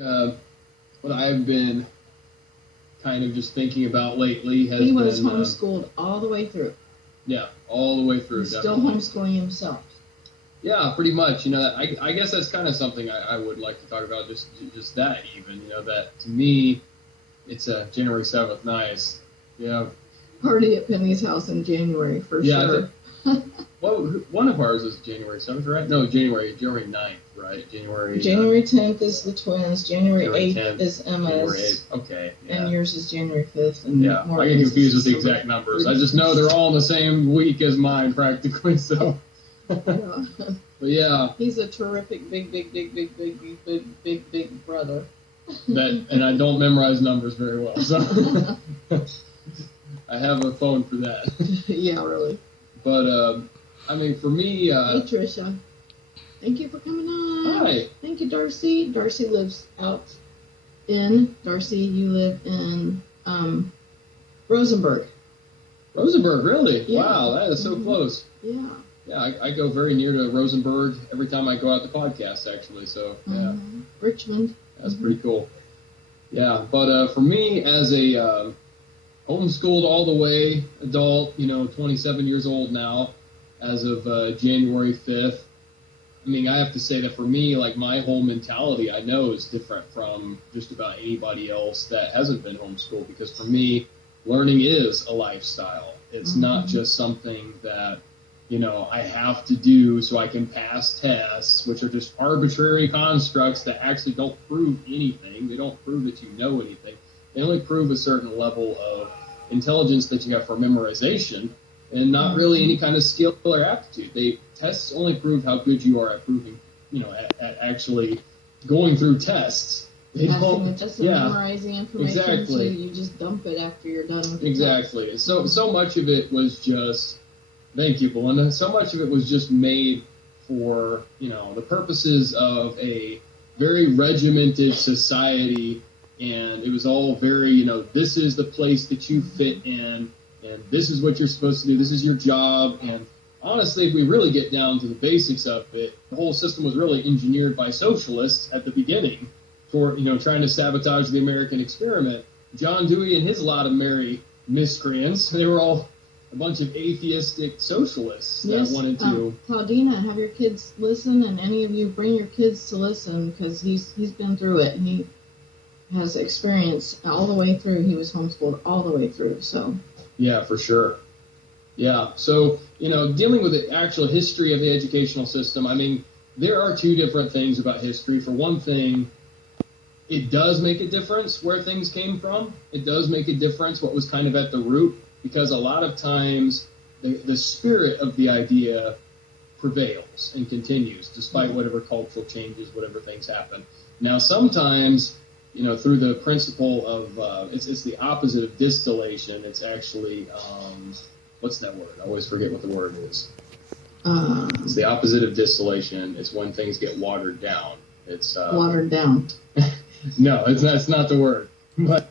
What I've been kind of just thinking about lately has He was been, homeschooled all the way through. yeah, all the way through. He's Definitely. still homeschooling himself. Yeah, pretty much. I guess that's kind of something I would like to talk about. Just that even. That to me, it's a January 7th. Nice. Yeah. Party at Penny's house in January for sure. Well, one of ours is January 7th, right? No, January 9th, right? January 10th is the twins. January 8th is Emma's. January 8th. Okay. Yeah. And yours is January 5th. And yeah, I get confused with the exact numbers. I just know they're all in the same week as mine practically, so. Yeah. But yeah. He's a terrific big brother. And I don't memorize numbers very well, so. I have a phone for that. Yeah, really. But, for me... hey, Tricia. Thank you for coming on. Hi. Thank you, Darcy. Darcy lives Darcy, you live in Rosenberg. Rosenberg, really? Yeah. Wow, that is so close. Yeah. Yeah, I go very near to Rosenberg every time I go out to podcast, actually, so, yeah. Richmond. That's pretty cool. Yeah, but for me, as a homeschooled all the way adult, 27 years old now, as of January 5th, I have to say that for me, like, my whole mentality, I know, is different from just about anybody else that hasn't been homeschooled, because for me, learning is a lifestyle. It's not just something that, I have to do so I can pass tests, which are just arbitrary constructs that actually don't prove anything. They don't prove that you know anything. They only prove a certain level of intelligence that you have for memorization, and not really any kind of skill or aptitude. Tests only prove how good you are at proving, at actually going through tests. Memorizing information, exactly. So you just dump it after you're done with the exactly. test. So much of it was just, thank you, Belinda, so much of it was just made for, the purposes of a very regimented society, and it was all very, this is the place that you fit in, and this is what you're supposed to do, this is your job. And honestly, if we really get down to the basics of it, the whole system was really engineered by socialists at the beginning for, trying to sabotage the American experiment. John Dewey and his lot of merry miscreants, they were all a bunch of atheistic socialists that wanted to... Claudina, have your kids listen, and any of you bring your kids to listen, because he's been through it, and he has experience all the way through. He was homeschooled all the way through, so... Yeah, for sure. Yeah, so, dealing with the actual history of the educational system, there are two different things about history. For one thing, it does make a difference where things came from. It does make a difference what was kind of at the root, because a lot of times the spirit of the idea prevails and continues, despite whatever cultural changes, whatever things happen. Now, sometimes... through the principle of, it's the opposite of distillation. It's actually, what's that word? I always forget what the word is. It's the opposite of distillation. It's when things get watered down. It's watered down. No, that's not the word. But